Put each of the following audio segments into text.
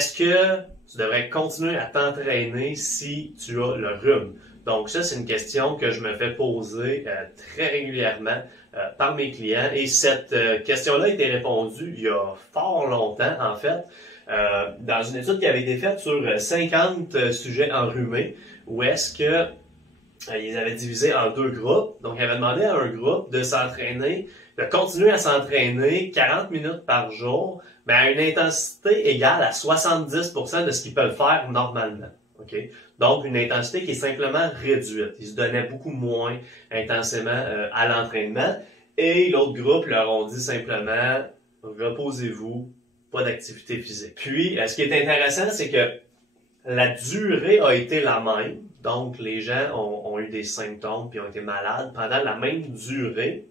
est-ce que tu devrais continuer à t'entraîner si tu as le rhume? Donc ça, c'est une question que je me fais poser très régulièrement par mes clients. Et cette question-là a été répondue il y a fort longtemps, en fait, dans une étude qui avait été faite sur 50 sujets enrhumés, où est-ce que ils avaient divisé en 2 groupes. Donc, ils avaient demandé à un groupe de s'entraîner, de continuer à s'entraîner 40 minutes par jour, mais à une intensité égale à 70% de ce qu'ils peuvent faire normalement. Okay? Donc, une intensité qui est simplement réduite. Ils se donnaient beaucoup moins intensément à l'entraînement. Et l'autre groupe leur ont dit simplement, reposez-vous, pas d'activité physique. Puis, ce qui est intéressant, c'est que la durée a été la même. Donc, les gens ont eu des symptômes puis ont été malades pendant la même durée.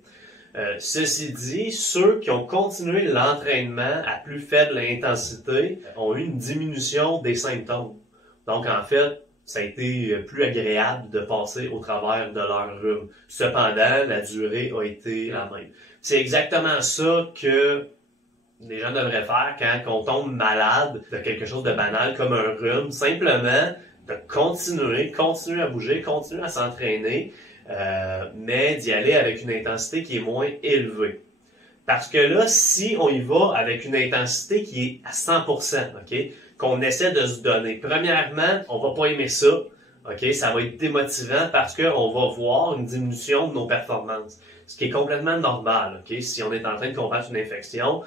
Ceci dit, ceux qui ont continué l'entraînement à plus faible intensité ont eu une diminution des symptômes. Donc, en fait, ça a été plus agréable de passer au travers de leur rhume. Cependant, la durée a été la même. C'est exactement ça que les gens devraient faire quand on tombe malade de quelque chose de banal comme un rhume. Simplement de continuer à bouger, continuer à s'entraîner, mais d'y aller avec une intensité qui est moins élevée. Parce que là, si on y va avec une intensité qui est à 100%, OK, qu'on essaie de se donner, premièrement, on va pas aimer ça, OK, ça va être démotivant parce qu'on va voir une diminution de nos performances. Ce qui est complètement normal, OK? Si on est en train de combattre une infection,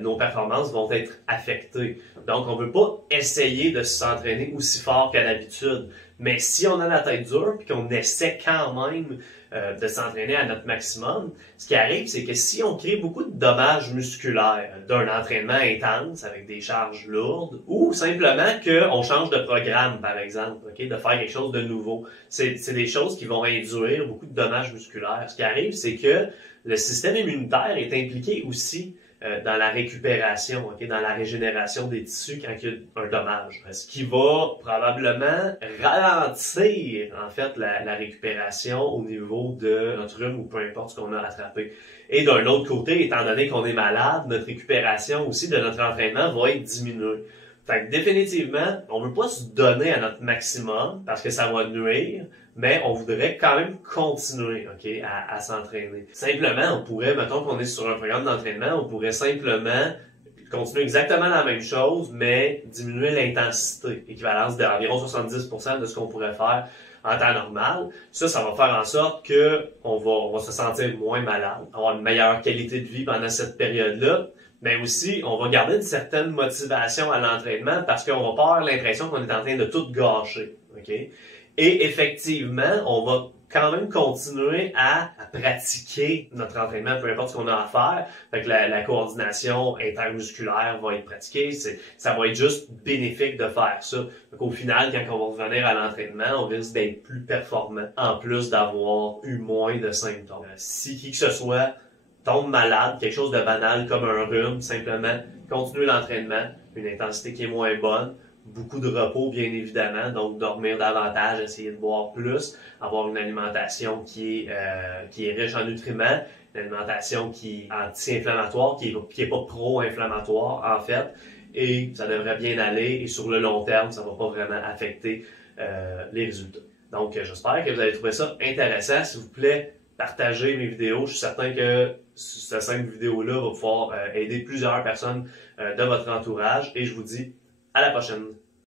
nos performances vont être affectées. Donc, on ne veut pas essayer de s'entraîner aussi fort qu'à l'habitude. Mais si on a la tête dure et qu'on essaie quand même de s'entraîner à notre maximum, ce qui arrive, c'est que si on crée beaucoup de dommages musculaires d'un entraînement intense avec des charges lourdes ou simplement qu'on change de programme, par exemple, okay, de faire quelque chose de nouveau, c'est des choses qui vont induire beaucoup de dommages musculaires. Ce qui arrive, c'est que le système immunitaire est impliqué aussi dans la récupération, okay, dans la régénération des tissus quand il y a un dommage. Ce qui va probablement ralentir, en fait, la récupération au niveau de notre rhume ou peu importe ce qu'on a attrapé. Et d'un autre côté, étant donné qu'on est malade, notre récupération aussi de notre entraînement va être diminuée. Fait que définitivement, on veut pas se donner à notre maximum parce que ça va nuire, mais on voudrait quand même continuer, OK, à s'entraîner. Simplement, on pourrait, mettons qu'on est sur un programme d'entraînement, on pourrait simplement continuer exactement la même chose, mais diminuer l'intensité, équivalence d'environ 70% de ce qu'on pourrait faire en temps normal. Ça va faire en sorte que on va se sentir moins malade, avoir une meilleure qualité de vie pendant cette période-là. Mais aussi, on va garder une certaine motivation à l'entraînement parce qu'on va pas avoir l'impression qu'on est en train de tout gâcher. Okay? Et effectivement, on va quand même continuer à pratiquer notre entraînement, peu importe ce qu'on a à faire. Fait que la coordination intermusculaire va être pratiquée. Ça va être juste bénéfique de faire ça. Donc au final, quand on va revenir à l'entraînement, on risque d'être plus performant, en plus d'avoir eu moins de symptômes. Si qui que ce soit tombe malade, quelque chose de banal comme un rhume, simplement continuer l'entraînement, une intensité qui est moins bonne, beaucoup de repos bien évidemment, donc dormir davantage, essayer de boire plus, avoir une alimentation qui est riche en nutriments, une alimentation qui est anti-inflammatoire, qui est pas pro-inflammatoire en fait, et ça devrait bien aller et sur le long terme, ça va pas vraiment affecter les résultats. Donc j'espère que vous avez trouvé ça intéressant. S'il vous plaît, partagez mes vidéos. Je suis certain que cette simple vidéo-là va pouvoir aider plusieurs personnes de votre entourage et je vous dis à la prochaine.